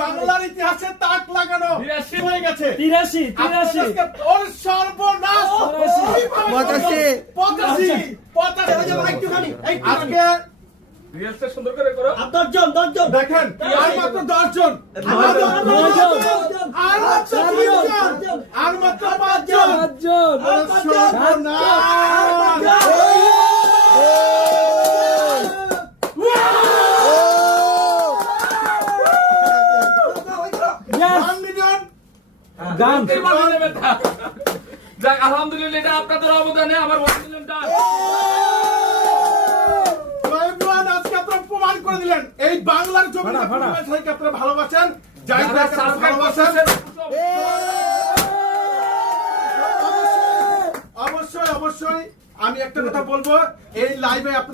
বাংলার ইতিহাসে তাক লাগানো হয়ে গেছে 83 ওর সর্বনাশ 85 আজকে সুন্দর করে করো। 10 জন দেখেন আর মাত্র 10 জন আর মাত্র 5 জন যাক আলহামদুলিল্লাহ এটা আপনাদের অবদানে আমার 1 মিলিয়ন টাকা আজকে আপনারা প্রমাণ করে দিলেন এই বাংলার জমিনে আপনারা ভালোবাসেন অবশ্যই আমি একটা কথা বলবো এই লাইভে আপনাদের